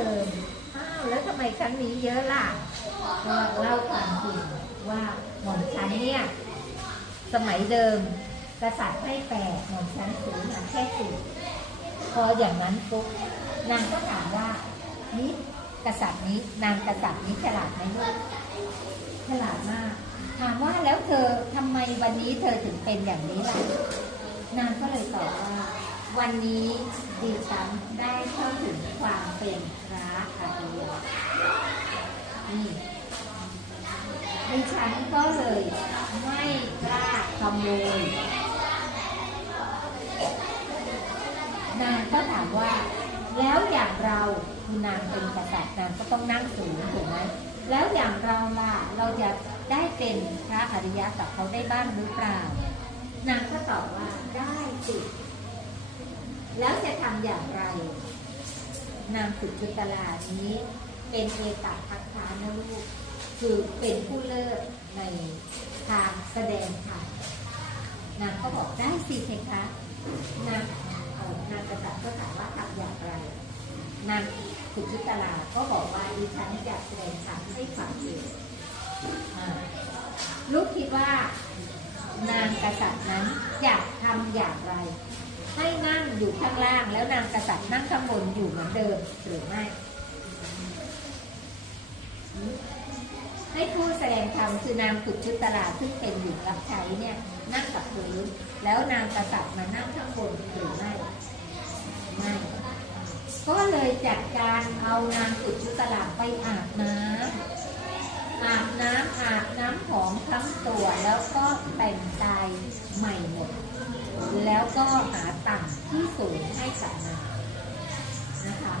เดิมอ้าวแล้วทำไมครั้งนี้เยอะล่ะ ก็เล่าความจริงว่าหม่อมฉันเนี่ย สมัยเดิม กษัตริย์ให้แปดหม่อมฉันสูงมาแค่สิบพออย่างนั้นปุ๊บนางก็ถามว่านี่กษัตริย์นี้นางกษัตริย์นี้ฉลาดไหมลูกฉลาดมาก ถามว่าแล้วเธอทำไมวันนี้เธอถึงเป็นอย่างนี้ล่ะนางก็เลยตอบว่า วันนี้ดิฉันได้เข้าถึง ความเป็นพระอริยนี่ดิฉันก็เลยไม่กล้าขโมยนางก็ถามว่า แล้วอย่างเราคือนางเป็นกษัตริย์นางก็ต้องนั่งสูงถูกไหมแล้วอย่างเราล่ะเราจะได้เป็นพระอริยะกับเขาได้บ้างหรือเปล่านางก็ตอบว่าได้สิแล้วจะทำอย่างไร นางสุจุตลานี้ เป็นเอกพัฒานะลูก คือเป็นผู้เลิศในทางแสดงค่ะ นางก็บอกได้สิเพคะนางเออนางกษัตริย์ก็ถามว่าทำอย่างไร นางสุจุตลาก็บอกว่าดิฉันจะแสดงธรรมให้ฟังเองลูกคิดว่านางกษัตริย์นั้นจะทำอย่างไร ให้นั่งอยู่ข้างล่างแล้วนางกษัตริย์นั่งข้างบนอยู่เหมือนเดิมหรือไม่ ให้ผู้แสดงธรรมคือนางสุดชุดตลาซึ่งเป็นหญิงรับใช้เนี่ยนั่งกับพื้นแล้วนางกษัตริย์มานั่งข้างบนหรือไม่ไม่ก็เลยจัดการเอานางสุดชุดตลาไปอาบน้ำอาบน้ำอาบน้ำหอมทั้งตัวแล้วก็แต่งกายใหม่หมด แล้วก็หาต่างที่สูงให้กับนานะคะ